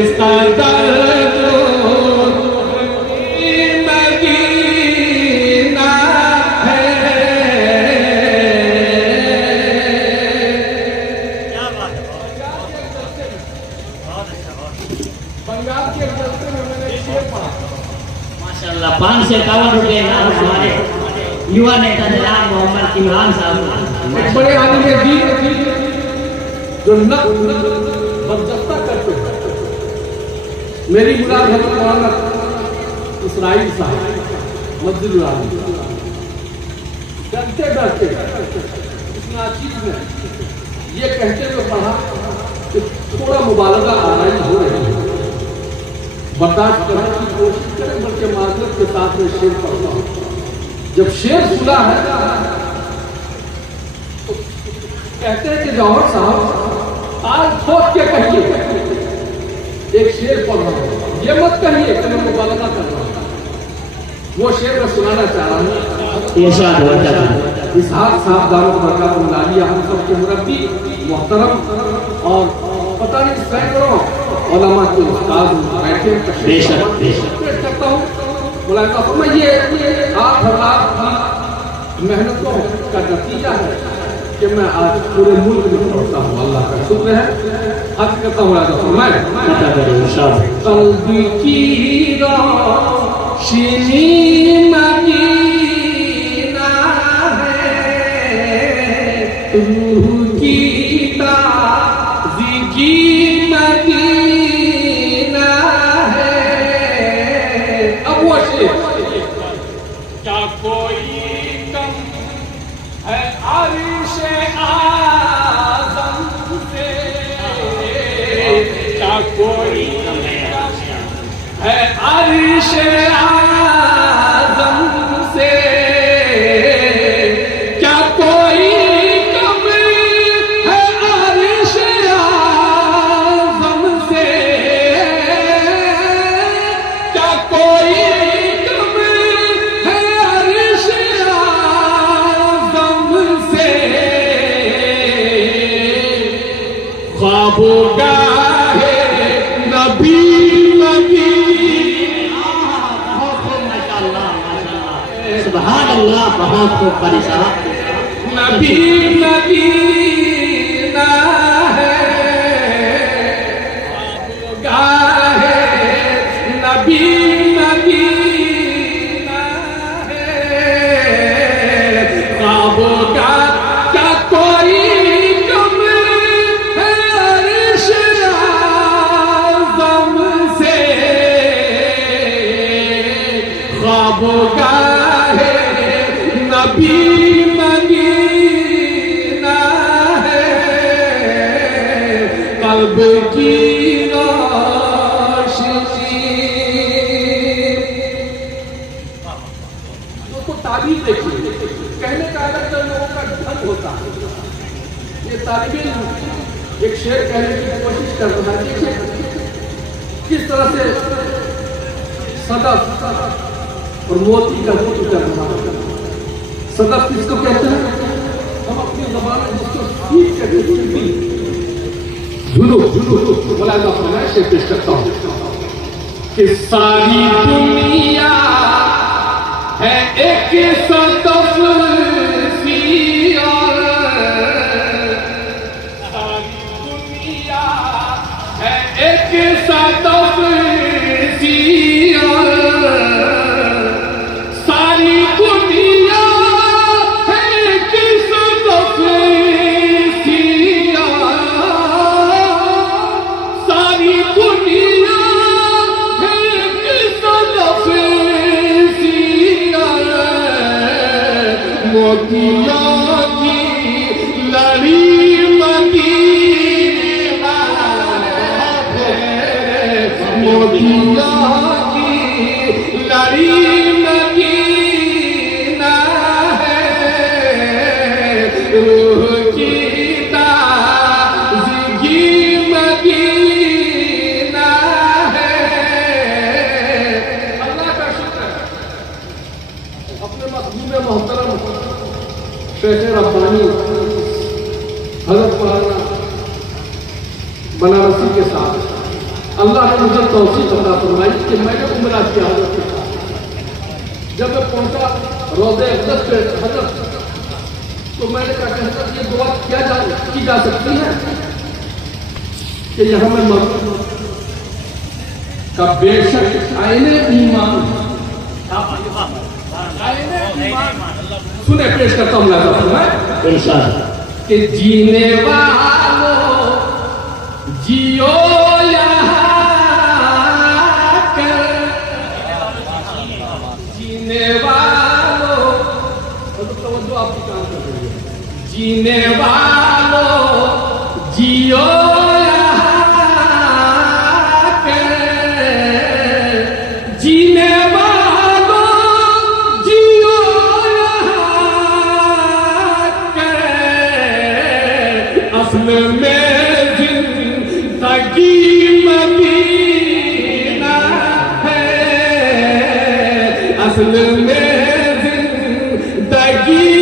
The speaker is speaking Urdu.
کس قدر ماشاءاللہ 551 روپے انعام ہمارے یووا نیتا جناب محمد عمران صاحب ایک بڑے عالم دین جو نقل برجستہ کرتے ہیں. میری مراد حضرت مولانا اسرائیل صاحب مسجد العالم ڈرتے ڈرتے اس ناچیز میں یہ کہتے ہوئے پڑھا کہ تھوڑا مبالغہ آرائی ہو رہی ہے، برداشت کرنے کی کوشش کریں، بلکہ معذرت کے ساتھ میں شعر پڑھتا ہوں. جب شعر سنا ہے تو کہتے ہیں کہ جوہر صاحب آج سوچ کے کہیے، ایک شعر پڑھ رہا ہوں، یہ مت کہیے کہ میں مبالغہ کر رہا ہوں. وہ شعر میں سنانا چاہ رہا ہوں. اسحاق صاحب دارت برکات العالیہ ہم سب کے مربی محترم اور پتہ نہیں سینکڑوں علماء کے استاد بیٹھے پیش کرتا ہوں. ملاحظہ فرمائیے آپ حضرات کی محنتوں کا نتیجہ ہے کہ میں آج پورے ملک میں پڑھتا ہوں. اللہ کا شکر ہے. عرض کرتا ہوں ملاحظہ فرمائیں قلبی کی روشنی مدینہ ہے، روح کی تازگی مدینہ ہے. اب وہ کیا کوئی کم ہے عرش اعظم سے، کیا کوئی کم ہے عرش اعظم سے، کیا کوئی کم ہے عرش اعظم سے، کیا کوئی کم ہے عرش اعظم سے. خوابگاہ نبی سبحان اللہ. بہت خوب قاری صاحب. نبی مدینہ ہے، خوابگاہ نبی مدینہ ہے، خوابگاہ کیا کوئی کم ہے عرش اعظم سے، خوابگاہ نبی مدینہ ہے، قلب کی روشنی. تو تعبیر دیکھیے، کہنے کا الگ لوگوں کا ڈھنگ ہوتا ہے. یہ طالب علم ایک شعر کہنے کی کوشش کر رہا ہے. دیکھیے کس طرح سے صدف اور موتی کا ذکر کر رہا ہے. صدف کس کو کہتے ہیں؟ ہم اپنی زبان میں جس کو سیکھ کر جھلو ملاحظہ فرمائیں. شعر پیش کرتا ہوں کہ ساری دنیا ہے ایک صدف سی، اور ساری دنیا ہے ایک صدف سی، اور ساری دنیا موتیوں کی لڑی مدینہ ہے، موتیوں کی لڑی مدینہ ہے، روح کی تازگی مدینہ ہے. اللہ کا شکر ہے اپنے مخدوم محترم شیخ ربانی حضرت مولانا بنارسی کے ساتھ اللہ نے مجھے توفیق عطا فرمائی کہ میں نے عمرہ کی حالت میں تھا. جب میں پہنچا روضہ اقدس پہ حضرت تو میں نے کہا کہ حضرت یہ دعا کی جا سکتی ہے کہ یہاں میں مروں کا بے شک عین ایمان سنے پیش کرتا ہوں میں ارشاد کہ جینے والوں جیو یہاں کر جینے والوں توجہ آپ کی کام کر رہی ہے جینے والوں جیو یہاں کر جینے اصل میں زندگی مدینہ ہے اصل میں زندگی